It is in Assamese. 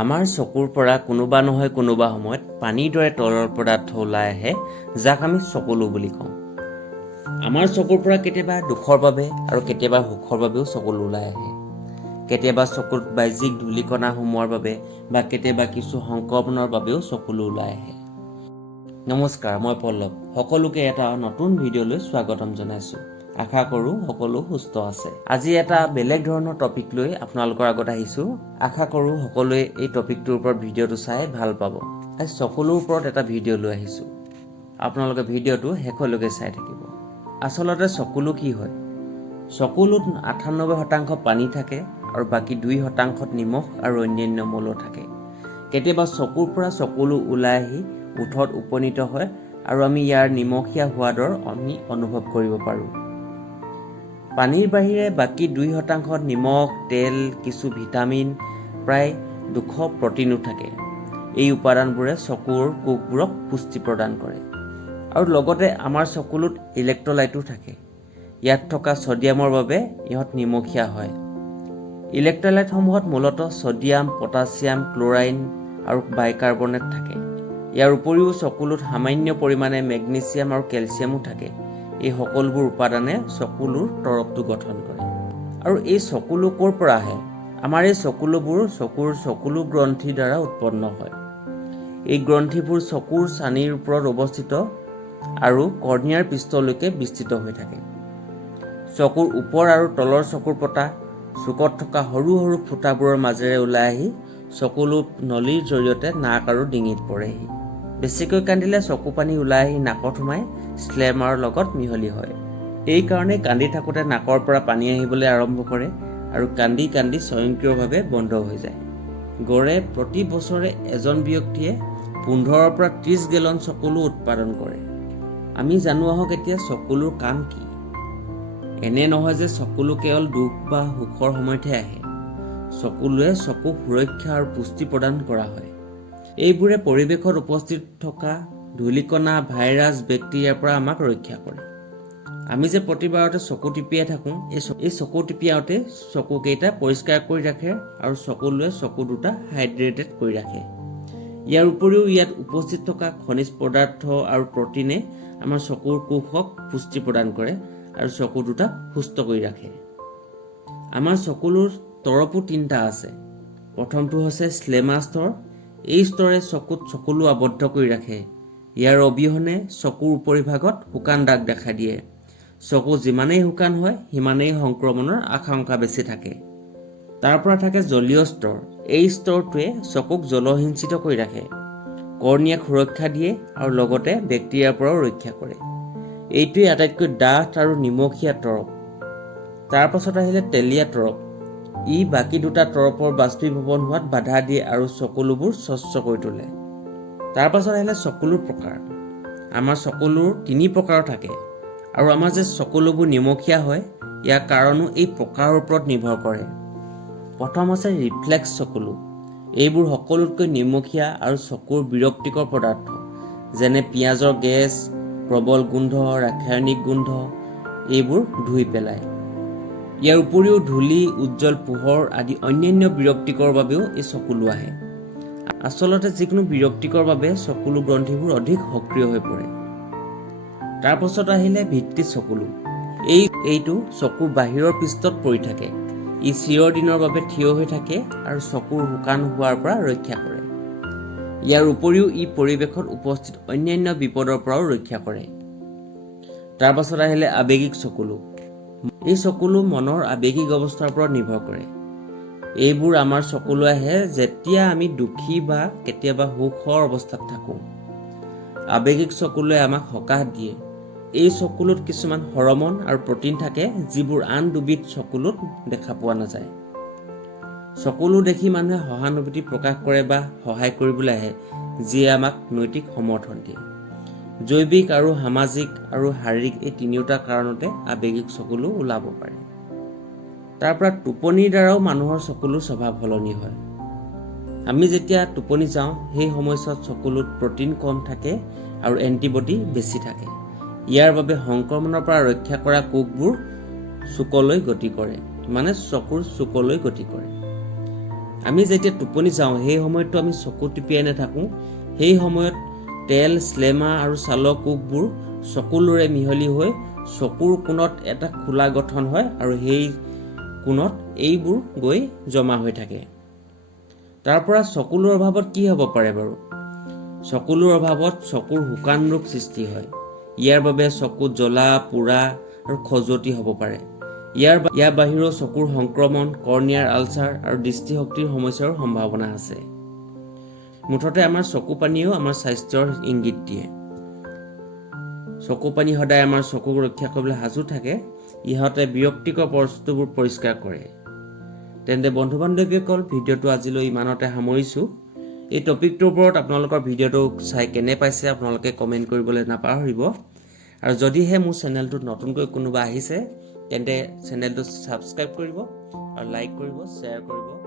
আমাৰ চকুৰ পৰা কোনোবা নহয় কোনোবা সময়ত পানীৰ দৰে তৰল পদাৰ্থ ওলাই আহে, যাক আমি চকুলো বুলি কওঁ। আমাৰ চকুৰ পৰা কেতিয়াবা দুখৰ বাবে আৰু কেতিয়াবা সুখৰ বাবেও চকুলো ওলাই আহে। কেতিয়াবা চকুত বাহ্যিক ধূলিকণা সোমোৱাৰ বাবে বা কেতিয়াবা কিছু সংক্ৰমণৰ বাবেও চকুলো ওলাই আহে। নমস্কাৰ, মই পল্লৱ। সকলোকে এটা নতুন ভিডিঅ'লৈ স্বাগতম জনাইছোঁ। আশা কৰোঁ সকলো সুস্থ আছে। আজি এটা বেলেগ ধৰণৰ টপিক লৈ আপোনালোকৰ আগত আহিছোঁ। আশা কৰোঁ সকলোৱে এই টপিকটোৰ ওপৰত ভিডিঅ'টো চাই ভাল পাব। আজি চকুলোৰ ওপৰত এটা ভিডিঅ' লৈ আহিছোঁ। আপোনালোকে ভিডিঅ'টো শেষলৈকে চাই থাকিব। আচলতে চকুলো কি হয়? চকুলোত 98% পানী থাকে আৰু বাকী 2% নিমখ আৰু অন্যান্য মৌল থাকে। কেতিয়াবা চকুৰ পৰা চকুলো ওলাই আহি ওঠত উপনীত হয় আৰু আমি ইয়াৰ নিমখীয়া সোৱাদৰ অনুভৱ কৰিব পাৰোঁ। পানীৰ বাহিৰে বাকী 2% নিমখ, তেল, কিছু ভিটামিন, প্ৰায় 200 প্ৰটিনো থাকে। এই উপাদানবোৰে চকুৰ কোষবোৰক পুষ্টি প্ৰদান কৰে। আৰু লগতে আমাৰ চকুলোত ইলেক্ট্ৰলাইটো থাকে। ইয়াত থকা ছডিয়ামৰ বাবে ইহঁত নিমখীয়া হয়। ইলেক্ট্ৰলাইটসমূহত মূলতঃ ছডিয়াম, পটাছিয়াম, ক্লৰাইন আৰু বাইকাৰ্বনেট থাকে। ইয়াৰ উপৰিও চকুলোত সামান্য পৰিমাণে মেগনেছিয়াম আৰু কেলছিয়ামো থাকে। এই সকলোবোৰ উপাদানে চকুলোৰ তৰপটো গঠন কৰে। আৰু এই চকুলো ক'ৰ পৰা আহে? আমাৰ এই চকুলোবোৰ চকুৰ চকুলো গ্ৰন্থিৰ দ্বাৰা উৎপন্ন হয়। এই গ্ৰন্থিবোৰ চকুৰ চানিৰ ওপৰত অৱস্থিত আৰু কৰ্ণিয়াৰ পৃষ্ঠলৈকে বিস্তৃত হৈ থাকে। চকুৰ ওপৰ আৰু তলৰ চকুৰ পতা চুকত থকা সৰু সৰু ফুটাবোৰৰ মাজেৰে ওলাই আহি চকুলো নলীৰ জৰিয়তে নাক আৰু ডিঙিত পৰেহি। বেছিকৈ কান্দিলে চকু পানী ওলাই আহি নাকত সোমাই স্লেমাৰৰ লগত মিহলি হয়। এই কাৰণেই কান্দি থাকোঁতে নাকৰ পৰা পানী আহিবলৈ আৰম্ভ কৰে আৰু কান্দি কান্দি স্বয়ংক্ৰিয়ভাৱে বন্ধ হৈ যায়। গড়ে প্ৰতি বছৰে এজন ব্যক্তিয়ে 15 পৰা 30 গেলন চকুলো উৎপাদন কৰে। আমি জানো আহক এতিয়া চকুলোৰ কাম কি? এনে নহয় যে চকুলো কেৱল দুখ বা সুখৰ সময়তহে আহে। চকুলোৱে চকুক সুৰক্ষা আৰু পুষ্টি প্ৰদান কৰা হয়। এইবোৰে পৰিৱেশত উপস্থিত থকা ধূলিকণা, ভাইৰাছ, বেক্টেৰিয়াৰ পৰা আমাক ৰক্ষা কৰে। আমি যে প্ৰতিবাৰতে চকু টিপিয়াই থাকোঁ, এই চকু টিপিয়াওঁতে চকুকেইটা পৰিষ্কাৰ কৰি ৰাখে আৰু চকুলোৱে চকু দুটা হাইড্ৰেটেড কৰি ৰাখে। ইয়াৰ উপৰিও ইয়াত উপস্থিত থকা খনিজ পদাৰ্থ আৰু প্ৰটিনে আমাৰ চকুৰ কোষক পুষ্টি প্ৰদান কৰে আৰু চকু দুটা সুস্থ কৰি ৰাখে। আমাৰ চকুলোৰ তৰপো 3টা আছে। প্ৰথমটো হৈছে স্লেমা স্তৰ। এই স্তৰে চকুত চকুলো আবদ্ধ কৰি ৰাখে। ইয়াৰ অবিহনে চকুৰ উপৰিভাগত শুকান দাগ দেখা দিয়ে। চকু যিমানেই শুকান হয় সিমানেই সংক্ৰমণৰ আশংকা বেছি থাকে। তাৰ পৰা থাকে জলীয় স্তৰ। এই স্তৰটোৱে চকুক জলসিঞ্চিত কৰি ৰাখে, কৰ্ণিয়াক সুৰক্ষা দিয়ে আৰু লগতে বেক্টেৰিয়াৰ পৰাও ৰক্ষা কৰে। এইটোৱে আটাইতকৈ ডাঠ আৰু নিমখীয়া তৰপ। তাৰ পাছত আহিলে তেলীয়া তৰপ। ই বাকী দুটা তৰপৰ বাষ্পীভৱন হোৱাত বাধা দিয়ে আৰু চকুলোবোৰ স্বচ্ছ কৰি তোলে। তাৰ পাছত আহিলে চকুলোৰ প্ৰকাৰ। আমাৰ চকুলোৰ 3 প্ৰকাৰৰ থাকে আৰু আমাৰ যে চকুলোবোৰ নিমখীয়া হয় ইয়াৰ কাৰণো এই প্ৰকাৰৰ ওপৰত নিৰ্ভৰ কৰে। প্ৰথম আছে ৰিফ্লেক্স চকুলো। এইবোৰ সকলোতকৈ নিমখীয়া আৰু চকুৰ বিৰক্তিকৰ পদাৰ্থ, যেনে পিঁয়াজৰ গেছ, প্ৰবল গোন্ধ, ৰাসায়নিক গোন্ধ, এইবোৰ ধুই পেলায়। ইয়াৰ উপৰিও ধূলি, উজ্জ্বল পোহৰ আদি অন্যান্য বিৰক্তিকৰ বাবেও এই চকুলো আহে। আচলতে যিকোনো বিৰক্তিকৰ বাবে চকুলো গ্ৰন্থিবোৰ অধিক সক্ৰিয় হৈ পৰে। তাৰ পাছত আহিলে ভিত্তি চকুলো। এইটো চকুৰ বাহিৰৰ পৃষ্ঠত পৰি থাকে। ই চিৰদিনৰ বাবে থিয় হৈ থাকে আৰু চকুৰ শুকান হোৱাৰ পৰা ৰক্ষা কৰে। ইয়াৰ উপৰিও ই পৰিৱেশত উপস্থিত অন্যান্য বিপদৰ পৰাও ৰক্ষা কৰে। তাৰ পাছত আহিলে আৱেগিক চকুলো। এই চকুলো মনৰ আৱেগিক অৱস্থাৰ ওপৰত নিৰ্ভৰ কৰে। এইবোৰ আমাৰ চকুলো আহে যেতিয়া আমি দুখী বা কেতিয়াবা সুখৰ অৱস্থাত থাকোঁ। আৱেগিক চকুলোৱে আমাক সকাহ দিয়ে। এই চকুলোত কিছুমান হৰমন আৰু প্ৰটিন থাকে যিবোৰ আন দুবিধ চকুলোত দেখা পোৱা নাযায়। চকুলো দেখি মানুহে সহানুভূতি প্ৰকাশ কৰে বা সহায় কৰিবলৈ আহে, যিয়ে আমাক নৈতিক সমৰ্থন দিয়ে। জৈৱিক আৰু সামাজিক আৰু শাৰীৰিক এই 3টা কাৰণতে আৱেগিক চকুলো ওলাব পাৰে। তাৰ পৰা টোপনিৰ দ্বাৰাও মানুহৰ চকুলোৰ স্বভাৱ সলনি হয়। আমি যেতিয়া টোপনি যাওঁ সেই সময়ছোৱাত চকুলোত প্ৰটিন কম থাকে আৰু এণ্টিবডি বেছি থাকে। ইয়াৰ বাবে সংক্ৰমণৰ পৰা ৰক্ষা কৰা কোষবোৰ চকুৰ চুকলৈ গতি কৰে। আমি যেতিয়া টোপনি যাওঁ সেই সময়ততো আমি চকু টিপিয়াই নাথাকোঁ। সেই সময়ত তেল, স্লেমা আৰু ছালৰ কোষবোৰ চকুলোৰে মিহলি হৈ চকুৰ কোণত এটা খোলা গঠন হয় আৰু সেই কোণত এইবোৰ গৈ জমা হৈ থাকে। তাৰ পৰা চকুলোৰ অভাৱত কি হ'ব পাৰে বাৰু? চকুলোৰ অভাৱত চকুৰ শুকান ৰোগ সৃষ্টি হয়। ইয়াৰ বাবে চকুত জ্বলা, পোৰা আৰু খজুৱতি হ'ব পাৰে। ইয়াৰ বাহিৰেও চকুৰ সংক্ৰমণ, কৰ্নিয়াৰ আলচাৰ আৰু দৃষ্টিশক্তিৰ সমস্যাৰ সম্ভাৱনা আছে। মুঠতে আমাৰ চকু পানীয়েও আমাৰ স্বাস্থ্যৰ ইংগিত দিয়ে। চকু পানী সদায় আমাৰ চকুক ৰক্ষা কৰিবলৈ সাজু থাকে। ইহঁতে বিৰক্তিকৰ বস্তুবোৰ পৰিষ্কাৰ কৰে। তেন্তে বন্ধু বান্ধৱীসকল, ভিডিঅ'টো আজিলৈ ইমানতে সামৰিছোঁ। এই টপিকটোৰ ওপৰত আপোনালোকৰ ভিডিঅ'টো চাই কেনে পাইছে আপোনালোকে কমেণ্ট কৰিবলৈ নাপাহৰিব। আৰু যদিহে মোৰ চেনেলটোত নতুনকৈ কোনোবা আহিছে তেন্তে চেনেলটো ছাবস্ক্ৰাইব কৰিব আৰু লাইক কৰিব, শ্বেয়াৰ কৰিব।